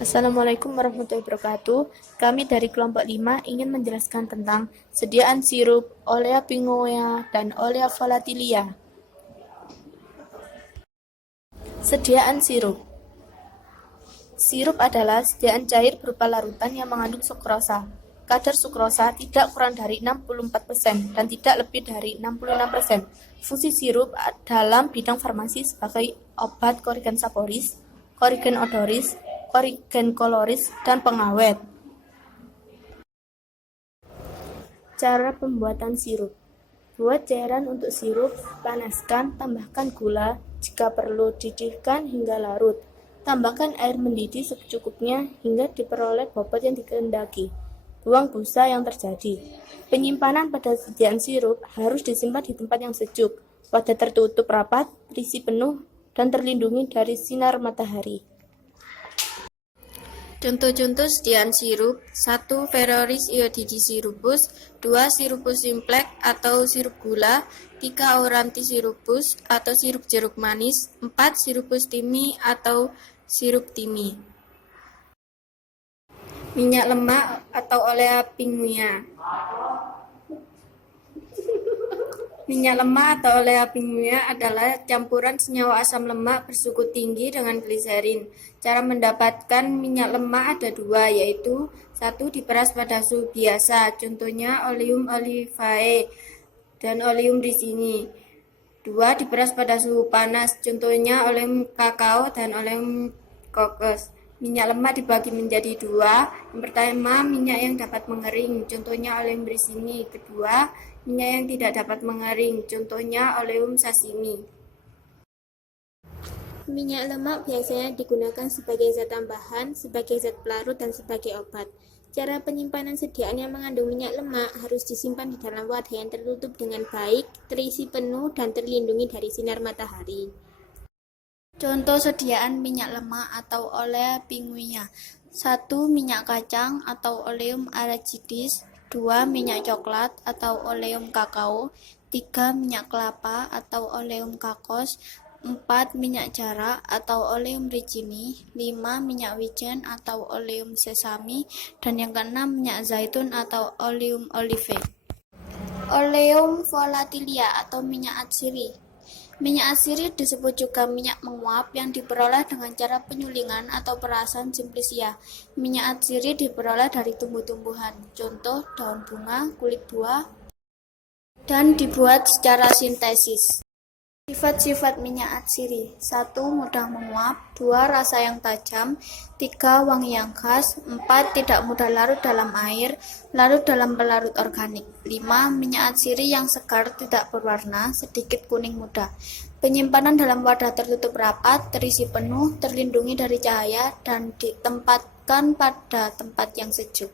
Assalamualaikum warahmatullahi wabarakatuh. Kami dari kelompok 5 ingin menjelaskan tentang sediaan sirup, Olea pingoea, dan Olea volatilia. Sediaan sirup. Sirup adalah sediaan cair berupa larutan yang mengandung sukrosa. Kadar sukrosa tidak kurang dari 64% dan tidak lebih dari 66%. Fungsi sirup dalam bidang farmasi sebagai obat korigen saporis, korigen odoris, korigen koloris, dan pengawet. Cara pembuatan sirup. Buat cairan untuk sirup, panaskan, tambahkan gula, jika perlu didihkan hingga larut. Tambahkan air mendidih secukupnya hingga diperoleh bobot yang dikehendaki. Buang busa yang terjadi. Penyimpanan pada sediaan sirup harus disimpan di tempat yang sejuk, wadah tertutup rapat, terisi penuh, dan terlindungi dari sinar matahari. Contoh-contoh sediaan sirup: 1. Ferroris iodidisirupus, 2. Sirupus simplex atau sirup gula, 3. Aurantisirupus atau sirup jeruk manis, 4. Sirupus timi atau sirup timi. Minyak lemak atau olea pinguia. Minyak lemak atau olea pinguia adalah campuran senyawa asam lemak bersuku tinggi dengan gliserin. Cara mendapatkan minyak lemak ada dua, yaitu 1. Diperas pada suhu biasa, contohnya oleum olivae dan oleum ricini. 2. Diperas pada suhu panas, contohnya oleum kakao dan oleum kokos. Minyak lemak dibagi menjadi dua. Yang pertama, minyak yang dapat mengering, contohnya oleum ricini. Kedua, minyak yang tidak dapat mengering, contohnya oleum sashimi. Minyak lemak biasanya digunakan sebagai zat tambahan, sebagai zat pelarut, dan sebagai obat. Cara penyimpanan sediaan yang mengandung minyak lemak harus disimpan di dalam wadah yang tertutup dengan baik, terisi penuh, dan terlindungi dari sinar matahari. Contoh sediaan minyak lemak atau olea pinguia: 1. Minyak kacang atau oleum arachidis, 2. Minyak coklat atau oleum kakao, 3. Minyak kelapa atau oleum kakos, 4. Minyak jarak atau oleum ricini, 5. Minyak wijen atau oleum sesame, dan yang keenam minyak zaitun atau oleum olive. Oleum volatilia atau minyak atsiri. Minyak atsiri disebut juga minyak menguap yang diperoleh dengan cara penyulingan atau perasan simplisia. Minyak atsiri diperoleh dari tumbuh-tumbuhan, contoh daun bunga, kulit buah, dan dibuat secara sintesis. Sifat-sifat minyak atsiri: 1. Mudah menguap, 2. Rasa yang tajam, 3. Wangi yang khas, 4. Tidak mudah larut dalam air, larut dalam pelarut organik. 5. Minyak atsiri yang segar, tidak berwarna, sedikit kuning muda. Penyimpanan dalam wadah tertutup rapat, terisi penuh, terlindungi dari cahaya, dan ditempatkan pada tempat yang sejuk.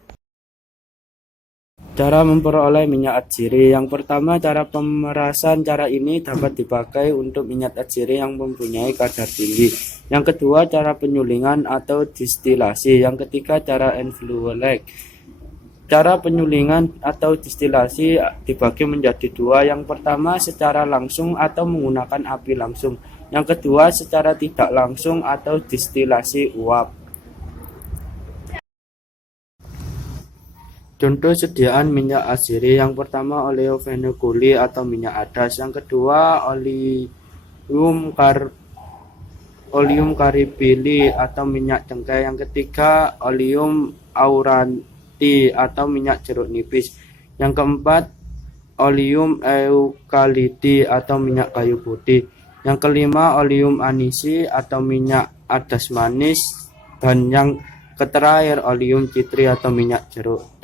Cara memperoleh minyak atsiri. Yang pertama, cara pemerasan. Cara ini dapat dipakai untuk minyak atsiri yang mempunyai kadar tinggi. Yang kedua, cara penyulingan atau distilasi. Yang ketiga, cara enfluelek. Cara penyulingan atau distilasi dibagi menjadi dua. Yang pertama, secara langsung atau menggunakan api langsung. Yang kedua, secara tidak langsung atau distilasi uap. Contoh sediaan minyak atsiri: yang pertama oleophenoculi atau minyak adas, yang kedua oleum caripili atau minyak cengkeh, yang ketiga oleum auranti atau minyak jeruk nipis, yang keempat oleum eukalipti atau minyak kayu putih, yang kelima oleum anisi atau minyak adas manis, dan yang terakhir oleum citri atau minyak jeruk.